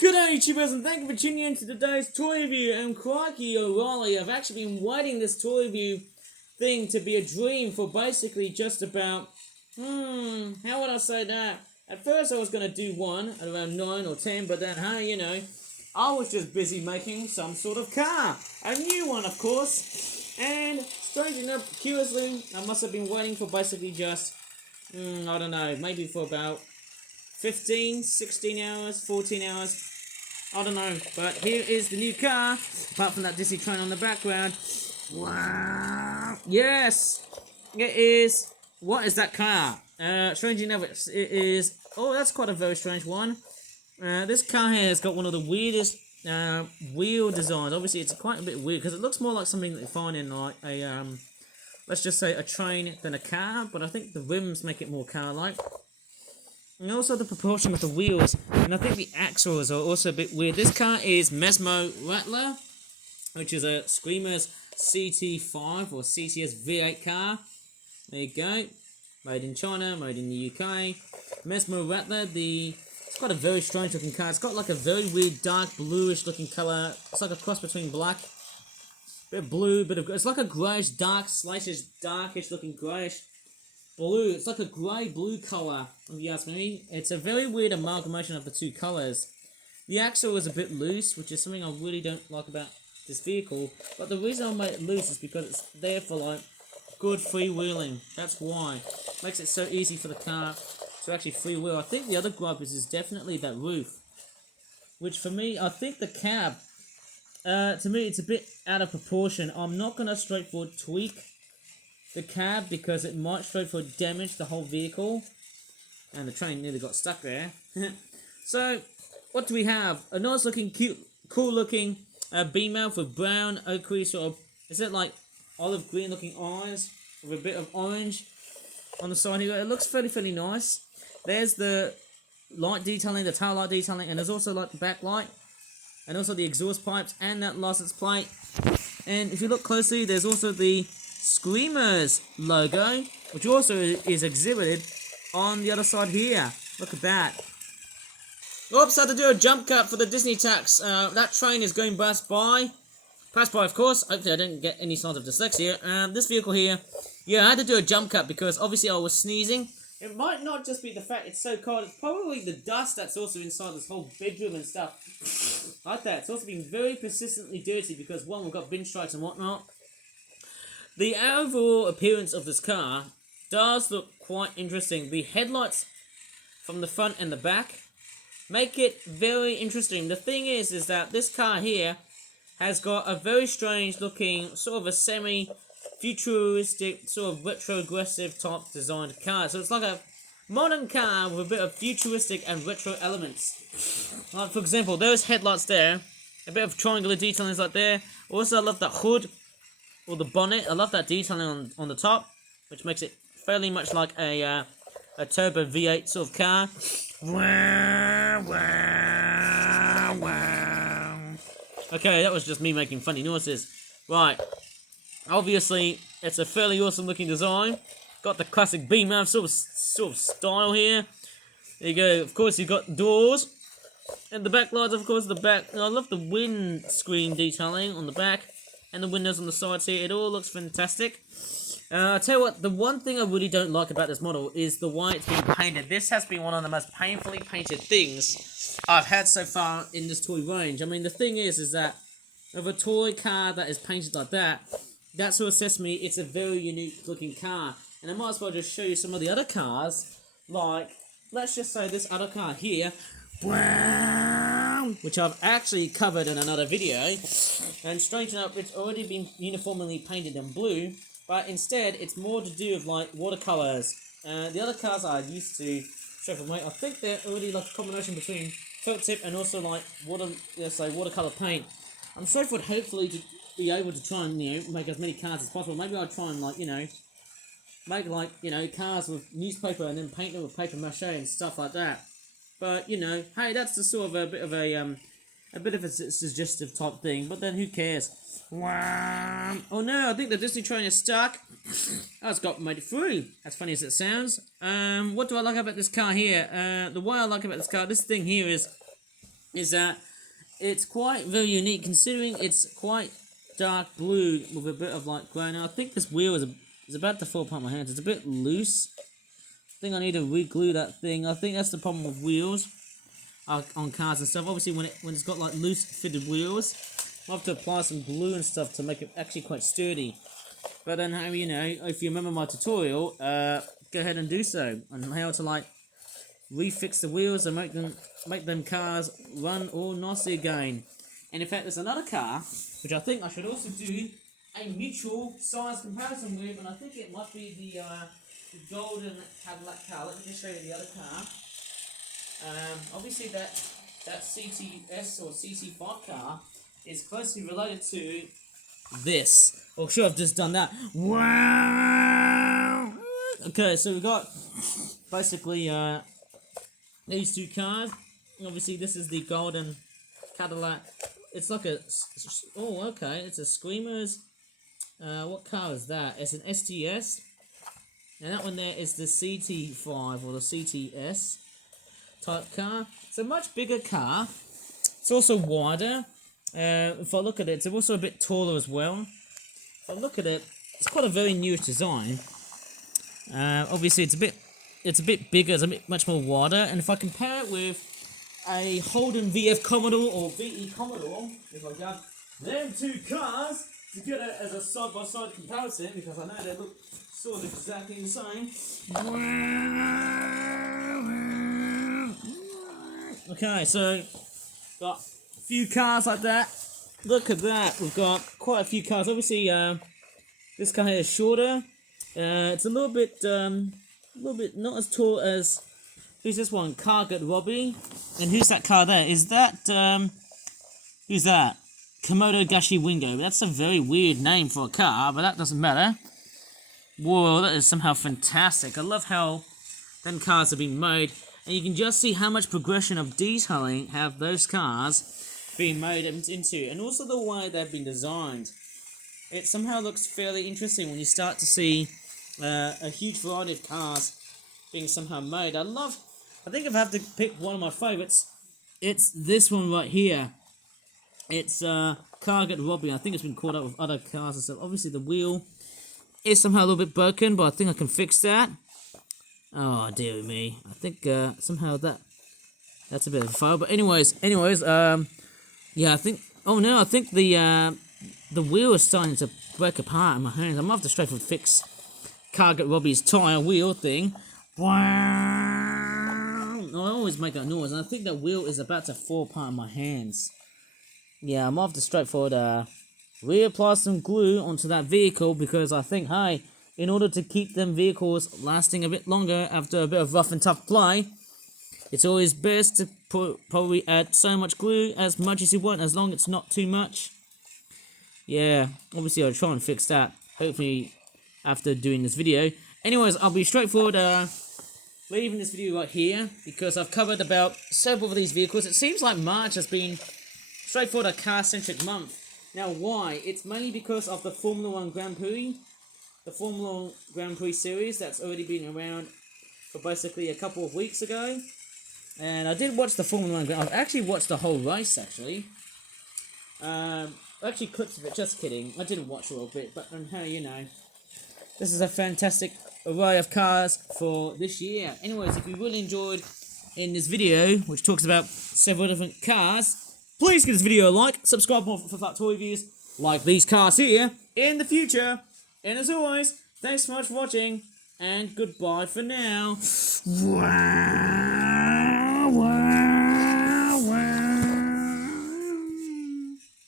Good day, YouTubers, and thank you for tuning in to today's toy review. And crikey, O'Reilly, I've actually been waiting this toy review thing to be a dream for basically just about, how would I say that? At first I was going to do one at around 9 or 10, but then, hey, I was just busy making some sort of car. A new one, of course. And, strangely enough, curiously, I must have been waiting for basically just, I don't know, maybe for about 15, 16 hours, 14 hours. I don't know, but here is the new car. Apart from that Disney train on the background. Wow! Yes! It is. What is that car? Strangely enough, it is. Oh, that's quite a very strange one. This car here has got one of the weirdest wheel designs. Obviously, it's quite a bit weird because it looks more like something that you find in like a let's just say a train than a car. But I think the rims make it more car-like. And also the proportion of the wheels, and I think the axles are also a bit weird. This car is Mesmo Rattler, which is a Screamers CT5 or CTS V8 car. There you go. Made in China, made in the UK. Mesmo Rattler, it's got a very strange looking car. It's got like a very weird dark bluish looking colour. It's like a cross between black, bit of blue, it's like a greyish dark, slashish, darkish looking greyish blue. It's like a grey blue colour, if you ask me. It's a very weird amalgamation of the two colours. The axle is a bit loose, which is something I really don't like about this vehicle. But the reason I made it loose is because it's there for like good freewheeling. That's why. Makes it so easy for the car to actually freewheel. I think the other gripe is definitely that roof. Which for me, I think the cab, to me it's a bit out of proportion. I'm not going to straightforward tweak the cab because it might straightforward damage the whole vehicle, and the train nearly got stuck there. So what do we have? A nice looking cool looking beam mouth with brown ochre sort of, is it like olive green looking eyes with a bit of orange on the side here. It looks fairly nice. There's the light detailing, the tail light detailing, and there's also like the backlight and also the exhaust pipes and that license plate. And if you look closely, there's also the Screamers logo, which also is exhibited on the other side here. Look at that. Oops, I had to do a jump cut for the Disney tax. That train is going past by, of course. Hopefully I didn't get any signs of dyslexia. This vehicle here, yeah, I had to do a jump cut because obviously I was sneezing. It might not just be the fact it's so cold, it's probably the dust that's also inside this whole bedroom and stuff. Like that. It's also been very persistently dirty because, one, we've got bin strikes and whatnot. The overall appearance of this car does look quite interesting. The headlights from the front and the back make it very interesting. The thing is that this car here has got a very strange looking, sort of a semi-futuristic, sort of retro-aggressive type designed car. So it's like a modern car with a bit of futuristic and retro elements. Like, for example, those headlights there, a bit of triangular detailing is like there. Also, I love that hood, or the bonnet. I love that detailing on the top, which makes it fairly much like a turbo V8 sort of car. Okay, that was just me making funny noises. Right, obviously it's a fairly awesome looking design. Got the classic beam mouth sort of style here. There you go. Of course, you've got doors and the back lights. Of course, the back. I love the windscreen detailing on the back. And the windows on the sides here, it all looks fantastic. I'll tell you what, the one thing I really don't like about this model is the way it's been painted. This has been one of the most painfully painted things I've had so far in this toy range. I mean, the thing is that of a toy car that is painted like that, that sort of says to me it's a very unique looking car. And I might as well just show you some of the other cars, like, let's just say this other car here, which I've actually covered in another video, and strange enough, it's already been uniformly painted in blue, but instead it's more to do with like watercolors. The other cars I used to show from way, I think they're already like a combination between felt tip and also like watercolor paint. I'm sure for hopefully to be able to try and make as many cars as possible. Maybe I'll try and make cars with newspaper and then paint them with paper mache and stuff like that. But, hey, that's the sort of a bit of a suggestive type thing, but then who cares? Oh no, I think the Disney train is stuck. Oh, it's made it through. As funny as it sounds. What do I like about this car here? The way I like about this car, this thing here is is that it's quite very unique considering it's quite dark blue with a bit of light grey. Now I think this wheel is about to fall apart my hands. It's a bit loose. I think I need to re-glue that thing. I think that's the problem with wheels on cars and stuff. Obviously when it's got like loose fitted wheels, I'll have to apply some glue and stuff to make it actually quite sturdy. But then, you know, if you remember my tutorial, go ahead and do so on how to like refix the wheels and make them cars run all nicely again. And in fact, there's another car which I think I should also do a mutual size comparison with, and I think it might be the golden Cadillac car. Let me just show you the other car. Obviously that CTS or CT5 car is closely related to this. Oh, sure, I've just done that. Wow! Okay, so we've got basically these two cars. Obviously, this is the golden Cadillac. It's like a... Oh, okay, it's a Screamers. What car is that? It's an STS. And that one there is the CT5 or the CTS type car. It's a much bigger car. It's also wider. If I look at it, it's also a bit taller as well. If I look at it, it's quite a very newish design. Obviously, it's a bit bigger, it's a bit much more wider. And if I compare it with a Holden VF Commodore or VE Commodore, if I got them two cars together as a side-by-side comparison, because I know they look sort of exactly the same. Okay, so got a few cars like that. Look at that. We've got quite a few cars. Obviously, this car here is shorter. It's a little bit not as tall as. Who's this one? Target Robbie. And who's that car there? Is that who's that? Komodo Gashi Wingo. That's a very weird name for a car, but that doesn't matter. Whoa, that is somehow fantastic. I love how them cars have been made, and you can just see how much progression of detailing have those cars been made into, and also the way they've been designed. It somehow looks fairly interesting when you start to see a huge variety of cars being somehow made. I think if I have to pick one of my favourites, it's this one right here. It's Target Robbie. I think it's been caught up with other cars and stuff. Obviously the wheel is somehow a little bit broken, but I think I can fix that. Oh dear me. I think somehow that's a bit of a fail. But anyways, yeah, I think the wheel is starting to break apart in my hands. I'm gonna have to straight for fix Target Robbie's tyre wheel thing. I always make that noise, and I think that wheel is about to fall apart in my hands. Yeah, I'm off to straightforward reapply some glue onto that vehicle, because I think, hey, in order to keep them vehicles lasting a bit longer after a bit of rough and tough play, it's always best to probably add so much glue, as much as you want, as long as it's not too much. Yeah, obviously I'll try and fix that, hopefully after doing this video. Anyways, I'll be straightforward leaving this video right here, because I've covered about several of these vehicles. It seems like March has been straightforward a car-centric month. Now why? It's mainly because of the Formula 1 Grand Prix. The Formula 1 Grand Prix series that's already been around for basically a couple of weeks ago. And I did watch the Formula 1 Grand Prix. I've actually watched the whole race, actually. Actually clips of it, just kidding. I didn't watch a little bit, but hey, you know. This is a fantastic array of cars for this year. Anyways, if you really enjoyed in this video, which talks about several different cars, please give this video a like, subscribe more for fat toy reviews like these cars here in the future. And as always, thanks so much for watching, and goodbye for now.